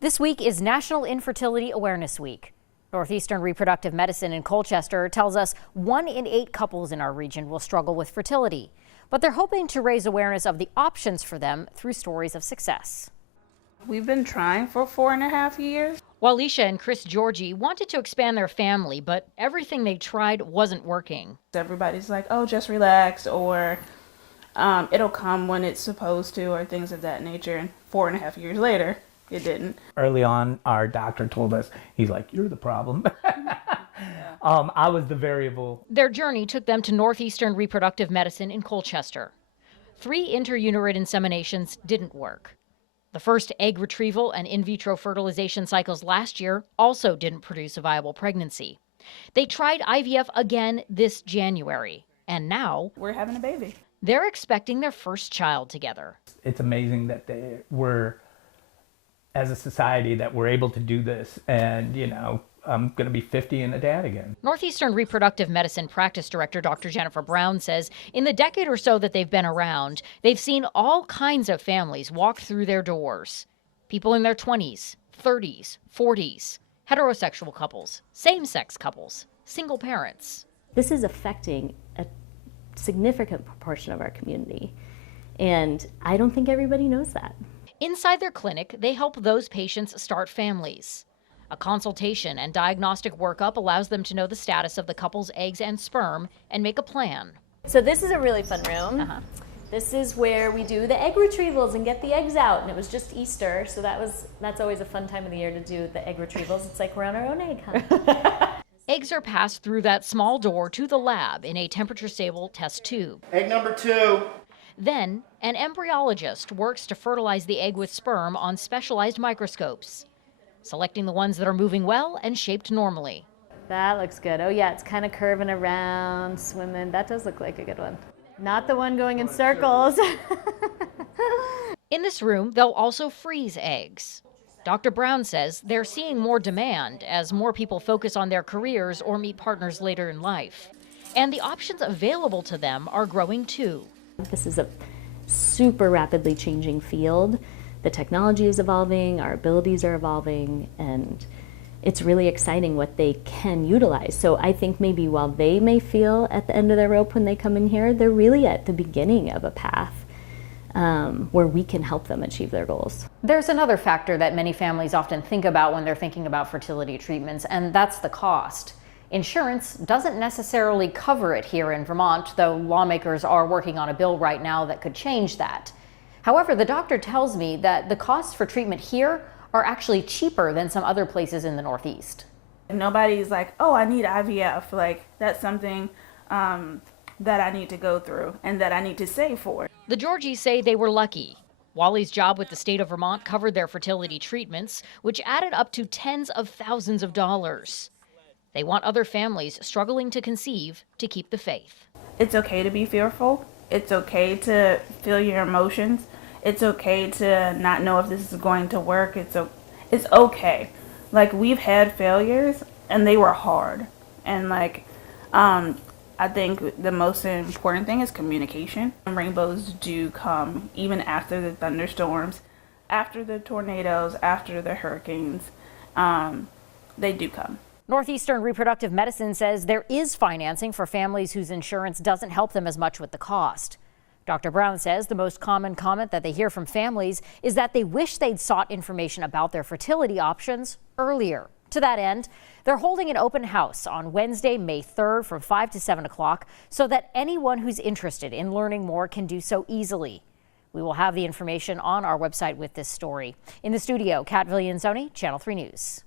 This week is National Infertility Awareness Week. Northeastern Reproductive Medicine in Colchester tells us 1 in 8 couples in our region will struggle with fertility, but they're hoping to raise awareness of the options for them through stories of success. We've been trying for 4.5 years. Walisha and Chris Georgie wanted to expand their family, but everything they tried wasn't working. Everybody's like, oh, just relax, or it'll come when it's supposed to, or things of that nature. And 4.5 years later, it didn't. Early on, our doctor told us, he's like, you're the problem. I was the variable. Their journey took them to Northeastern Reproductive Medicine in Colchester. 3 interuterine inseminations didn't work. The first egg retrieval and in vitro fertilization cycles last year also didn't produce a viable pregnancy. They tried IVF again this January, and now we're having a baby. They're expecting their first child together. It's amazing that as a society, that we're able to do this. And, you know, I'm going to be 50 and a dad again. Northeastern Reproductive Medicine Practice Director Dr. Jennifer Brown says in the decade or so that they've been around, they've seen all kinds of families walk through their doors. People in their 20s, 30s, 40s, heterosexual couples, same-sex couples, single parents. This is affecting a significant proportion of our community, and I don't think everybody knows that. Inside their clinic, they help those patients start families. A consultation and diagnostic workup allows them to know the status of the couple's eggs and sperm and make a plan. So this is a really fun room. This is where we do the egg retrievals and get the eggs out, and it was just Easter, so that's always a fun time of the year to do the egg retrievals. It's like we're on our own egg hunt. Eggs are passed through that small door to the lab in a temperature-stable test tube. Egg number 2. Then, an embryologist works to fertilize the egg with sperm on specialized microscopes, selecting the ones that are moving well and shaped normally. That looks good. Oh yeah, it's kind of curving around, swimming. That does look like a good one. Not the one going in circles. In this room, they'll also freeze eggs. Dr. Brown says they're seeing more demand as more people focus on their careers or meet partners later in life. And the options available to them are growing too. This is a super rapidly changing field. The technology is evolving, our abilities are evolving, and it's really exciting what they can utilize. So I think maybe while they may feel at the end of their rope when they come in here, they're really at the beginning of a path where we can help them achieve their goals. There's another factor that many families often think about when they're thinking about fertility treatments, and that's the cost. Insurance doesn't necessarily cover it here in Vermont, though lawmakers are working on a bill right now that could change that. However, the doctor tells me that the costs for treatment here are actually cheaper than some other places in the Northeast. Nobody's like, oh, I need IVF. Like, that's something that I need to go through and that I need to save for. The Georgies say they were lucky. Wally's job with the state of Vermont covered their fertility treatments, which added up to tens of thousands of dollars. They want other families struggling to conceive to keep the faith. It's okay to be fearful. It's okay to feel your emotions. It's okay to not know if this is going to work. It's okay. Like, we've had failures and they were hard. And I think the most important thing is communication. Rainbows do come even after the thunderstorms, after the tornadoes, after the hurricanes. They do come. Northeastern Reproductive Medicine says there is financing for families whose insurance doesn't help them as much with the cost. Dr. Brown says the most common comment that they hear from families is that they wish they'd sought information about their fertility options earlier. To that end, they're holding an open house on Wednesday, May 3rd from 5 to 7 o'clock so that anyone who's interested in learning more can do so easily. We will have the information on our website with this story. In the studio, Kat Villanzoni, Channel 3 News.